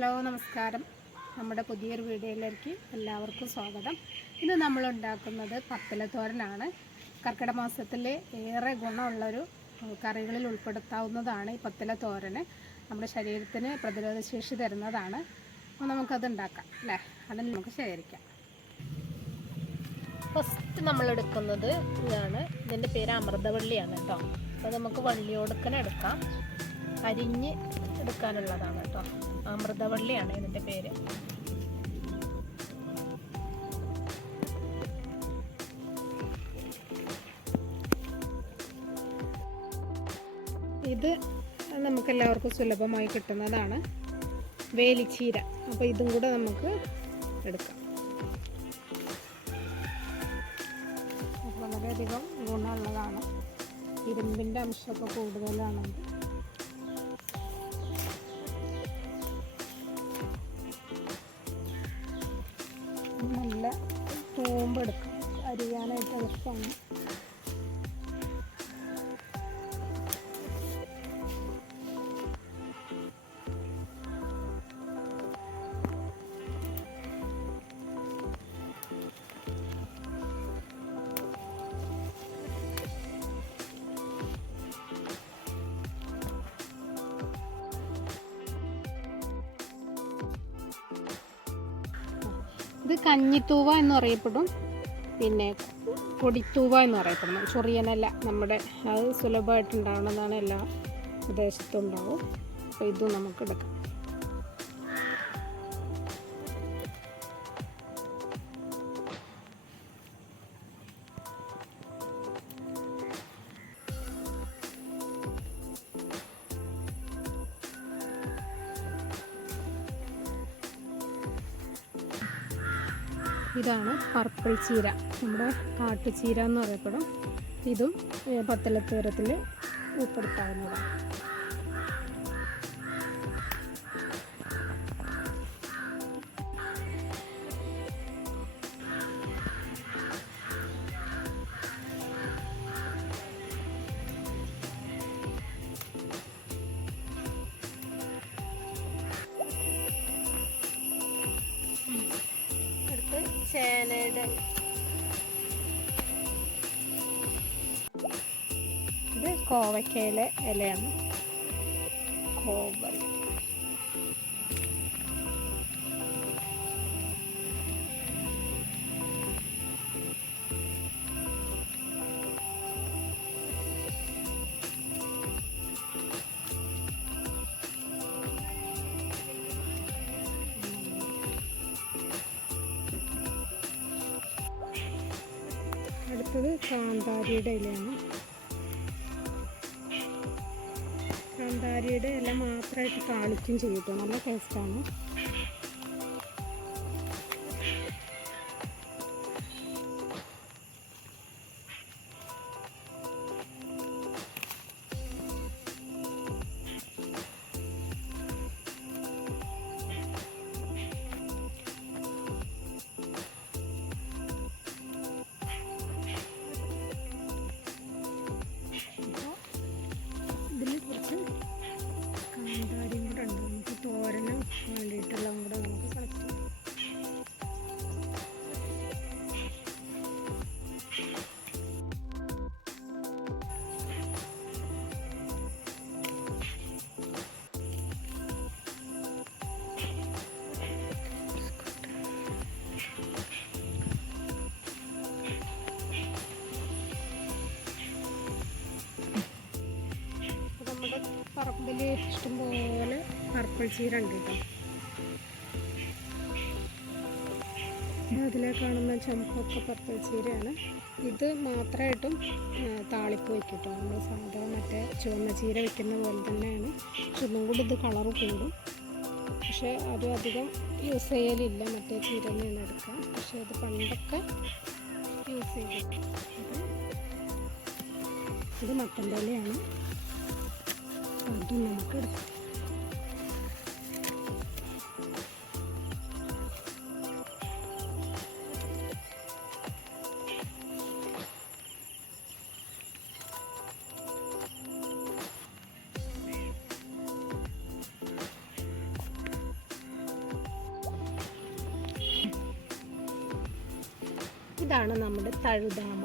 Hello നമസ്കാരം. നമ്മുടെ പുതിയൊരു വീഡിയോയിലേക്ക് എല്ലാവർക്കും സ്വാഗതം. ഇന്ന് നമ്മൾ ഉണ്ടാക്കുന്നത് പത്തലത്തോരനാണ് കർക്കിടക മാസത്തിൽ ഏറെ ഗുണമുള്ളൊരു കറികളിൽ ഉൾപ്പെടുത്താവുന്നതാണ് ഈ പത്തലത്തോരന് നമ്മുടെ ശരീരത്തിന് പ്രതിരോധശേഷി തരുന്നതാണ്. അപ്പോൾ നമുക്കത് ഉണ്ടാക്കാം അല്ലേ? അതിന് നമുക്ക് ശേഖരിക്കാം. ഫസ്റ്റ് നമ്മൾ എടുക്കുന്നത് ഇതാണ്. ഇതിന്റെ പേര് അമൃതവള്ളിയാണ് കേട്ടോ. അപ്പോൾ നമുക്ക് വള്ളിയോടുക്കനെ എടുക്കാം. അരിഞ്ഞ് എടുക്കാനുള്ളതാണ് കേട്ടോ. അമൃതവള്ളിയാണ് ഇതിന്റെ പേര്. ഇത് നമുക്കെല്ലാവർക്കും സുലഭമായി കിട്ടുന്നതാണ് വേലിച്ചീര. അപ്പോൾ ഇതും കൂടെ നമുക്ക് എടുക്കാം. വളരെയധികം ഗുണമുള്ളതാണ്. ഇരുമ്പിന്റെ അംശമൊക്കെ കൂടുതലാണ് എളുപ്പമാണ് ഇത് കഞ്ഞിത്തൂവ എന്ന് പറയപ്പെടും. പിന്നെ കൊടിത്തൂവ എന്ന് പറയപ്പെടുന്നത് ചൊറിയനല്ല നമ്മുടെ അത് സുലഭമായിട്ട് ഉണ്ടാവുന്നതാണ് എല്ലാ പ്രദേശത്തും ഉണ്ടാവും. അപ്പോൾ ഇതും നമുക്ക് എടുക്കാം. ഇതാണ് പർപ്പിൾ ചീര. നമ്മുടെ കാട്ടുചീര എന്ന് പറയപ്പെടും. ഇതും പത്തലത്തീരത്തിൽ ഉൾപ്പെടുത്താവുന്നതാണ്. ചേനയുടെ ഇത് കോവയ്ക്കയിലെ ഇലയാണ്. അടുത്തത് കാന്താരിയുടെ ഇലയാണ്. കാന്താരിയുടെ ഇല മാത്രമായിട്ട് താളിക്കും ചെയ്യും. നല്ല ടേസ്റ്റാണ് ഇഷ്ടംപോലെ പർപ്പിൾ ചീര ഉണ്ട് കേട്ടോ. അതിലെ കാണുന്ന ചുമപ്പൊക്കെ പർപ്പിൾ ചീരയാണ്. ഇത് മാത്രമായിട്ടും താളിപ്പ് വയ്ക്കും കേട്ടോ നമ്മൾ സാധാരണ മറ്റേ ചുവന്ന ചീര വയ്ക്കുന്ന പോലെ തന്നെയാണ്. ഒന്നും കൂടി ഇത് കളർ കൂടും. പക്ഷേ അത് അധികം യൂസ് ചെയ്യലില്ല. മറ്റേ ചീര തന്നെയാണ് എടുക്കുക. പക്ഷേ അത് പണ്ടൊക്കെ യൂസ് ചെയ്തിട്ടുണ്ട് ഇത് മത്തന്റെ ഇലയാണ് നമുക്ക് എടുക്കാം ഇതാണ് നമ്മുടെ തഴുതാമ.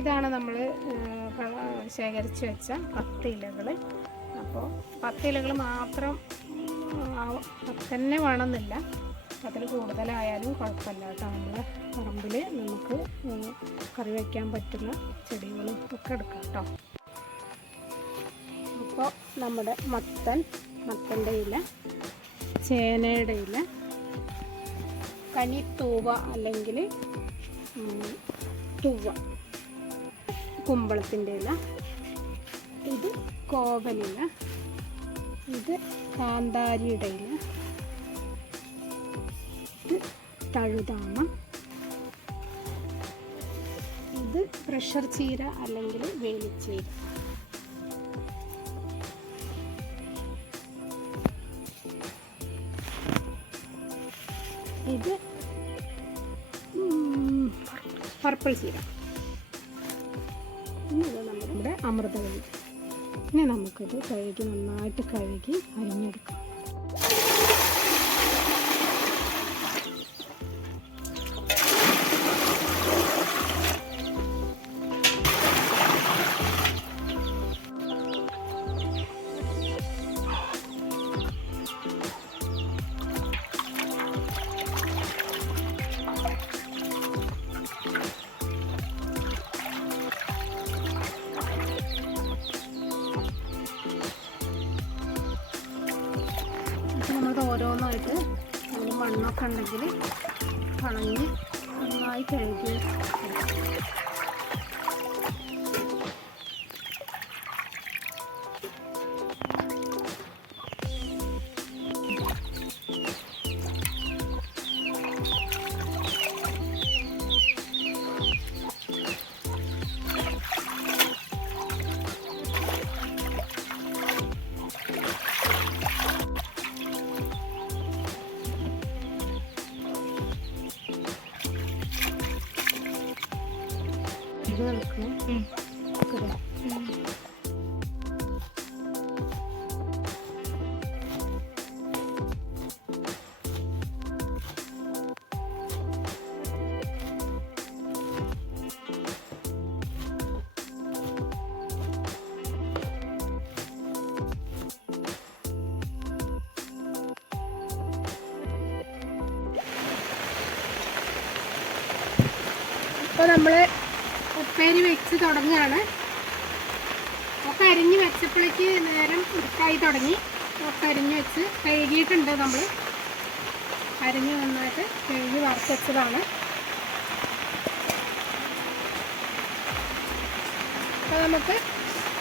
ഇതാണ് നമ്മൾ ശേഖരിച്ച് വെച്ച പത്ത് ഇലകൾ അപ്പോൾ പത്ത് ഇലകൾ മാത്രം തന്നെ വേണമെന്നില്ല. അതിൽ കൂടുതലായാലും കുഴപ്പമില്ല കേട്ടോ. നമ്മുടെ പറമ്പിൽ നമുക്ക് കറി വയ്ക്കാൻ പറ്റുന്ന ചെടികളും ഒക്കെ എടുക്കാം കേട്ടോ. അപ്പോൾ നമ്മുടെ മത്തൻ മത്തന്റെ ഇല ചേനയുടെ ഇല കനിത്തൂവ അല്ലെങ്കിൽ തൂവ. കുമ്പളത്തിന്റെ ഇല ഇത് കോവലില. ഇത് കാന്താരിയുടെ ഇല ഇത് തഴുതാമ. ഇത് പ്രഷർ ചീര അല്ലെങ്കിൽ വേലിച്ചീര. ഇത് പർപ്പിൾ ചീര. ഇനി നമുക്കിത് കഴുകി നന്നായിട്ട് കഴുകി അരിഞ്ഞെടുക്കാം. മണ്ണൊക്കെ ഉണ്ടെങ്കിൽ കളഞ്ഞ് നന്നായി കഴുകി ഇതാ. നമ്മൾ ഉപ്പേരി വെച്ച് തുടങ്ങുകയാണ്. ഒക്കെ അരിഞ്ഞ് വെച്ചപ്പോഴേക്ക് നേരം ഉരുക്കായി തുടങ്ങി. ഒക്കെ അരിഞ്ഞ് വെച്ച് കഴുകിയിട്ടുണ്ട് നമ്മൾ അരിഞ്ഞ് നന്നായിട്ട് കഴുകി വറുത്തച്ചതാണ് അപ്പോൾ നമുക്ക്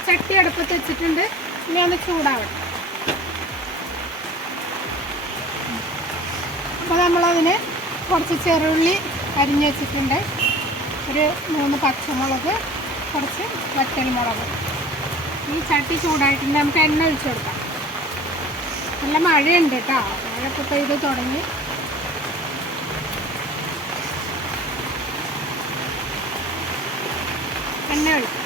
ചട്ടി അടുപ്പത്ത് വെച്ചിട്ടുണ്ട്. ഇനി ഒന്ന് ചൂടാവട്ടെ അപ്പോൾ നമ്മളതിന് കുറച്ച് ചെറുള്ളി അരിഞ്ഞ് വെച്ചിട്ടുണ്ട്. ഒരു മൂന്ന് പച്ചമുളക് കുറച്ച് വറ്റൽമുളക് ഈ ചട്ടി ചൂടായിട്ടുണ്ട്. നമുക്ക് എണ്ണ ഒഴിച്ചു കൊടുക്കാം. നല്ല മഴയുണ്ട് കേട്ടോ. മഴയൊക്കെ പെയ്ത് തുടങ്ങി. എണ്ണ ഒഴിക്കാം.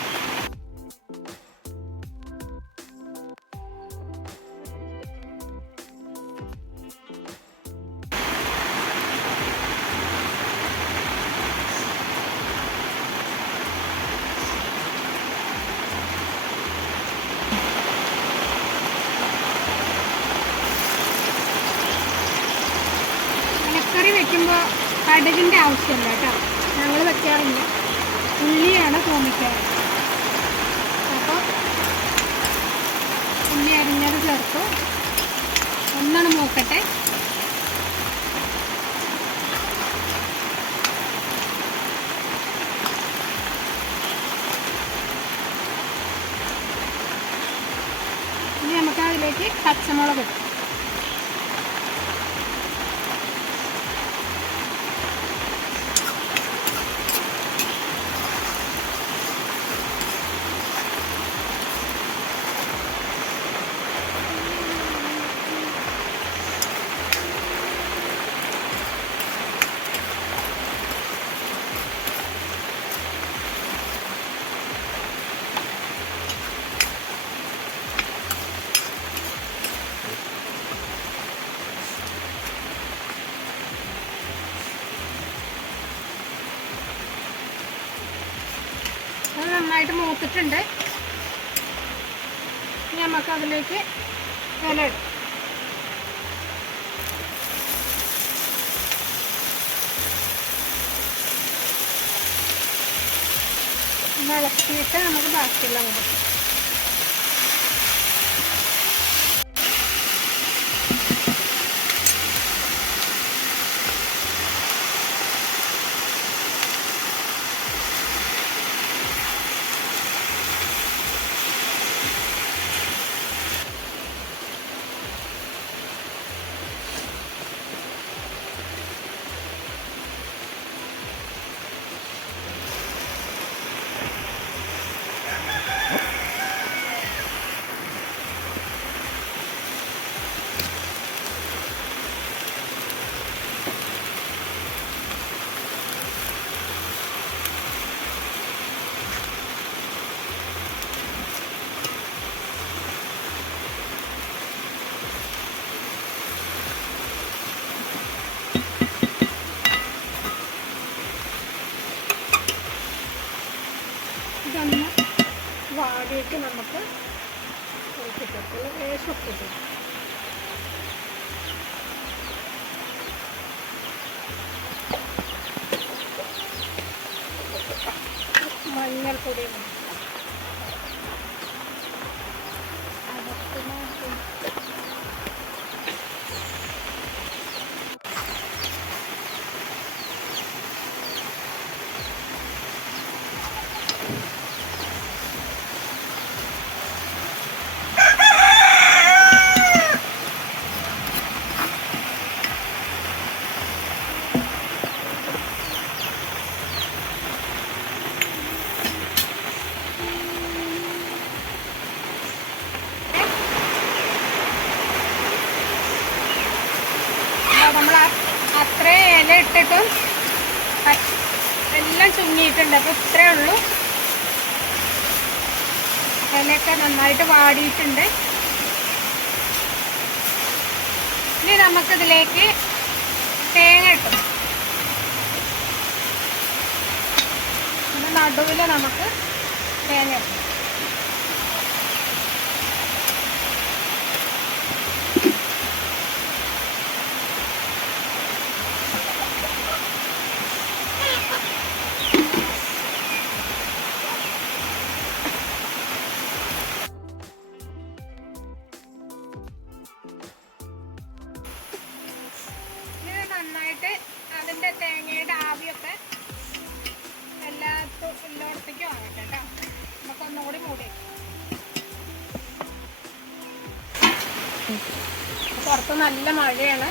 കടുകിന്റെ ആവശ്യമില്ല കേട്ടോ. ഞങ്ങൾ വെക്കാറില്ല. ഉള്ളിയാണ് തോന്നിക്കാറ്. അപ്പോൾ ഉള്ളി അരിഞ്ഞത് ചേർത്തു. ഒന്നാണ് നോക്കട്ടെ ഇനി നമുക്ക് അതിലേക്ക് പച്ചമുളക് ഇട്ടു നന്നായിട്ട് മൂത്തിട്ടുണ്ട്. നമുക്ക് അതിലേക്ക് ഇല ഇടാം. ഇളക്കിയിട്ട് നമുക്ക് ബാക്കിയുള്ള കൊടുക്കാം വാടിയിട്ട് നമുക്ക് ഉപ്പിട്ടിട്ട് ലേശം ഉപ്പിട്ട് മഞ്ഞൾപ്പൊടി അത്ര ഇല ഇട്ടിട്ടും എല്ലാം ചുങ്ങിയിട്ടുണ്ട്. അപ്പോൾ ഇത്രേ ഉള്ളൂ. ഇലയൊക്കെ നന്നായിട്ട് വാടിയിട്ടുണ്ട്. ഇനി നമുക്കിതിലേക്ക് തേങ്ങ ഇട്ടു നടുവിൽ നമുക്ക് തേങ്ങ ഇട്ടു പുറത്ത് നല്ല മഴയാണ്.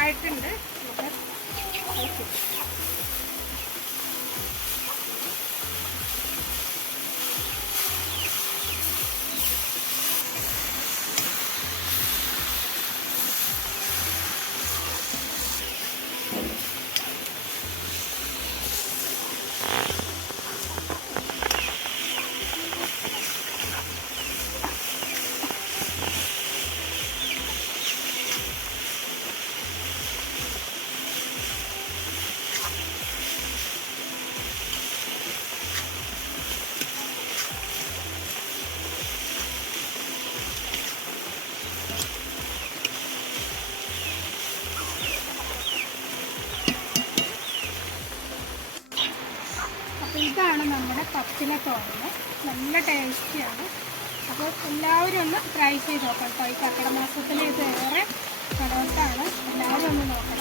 ആയിട്ടുണ്ട്. നമുക്ക് തോരന് നല്ല ടേസ്റ്റിയാണ് അപ്പോൾ എല്ലാവരും ഒന്ന് ട്രൈ ചെയ്ത് നോക്കാം ഈ കർക്കിടക മാസത്തിൽ ഇത് ഏറെ ഫലവത്താണ് എല്ലാവരും ഒന്ന് ശരീരത്തിന്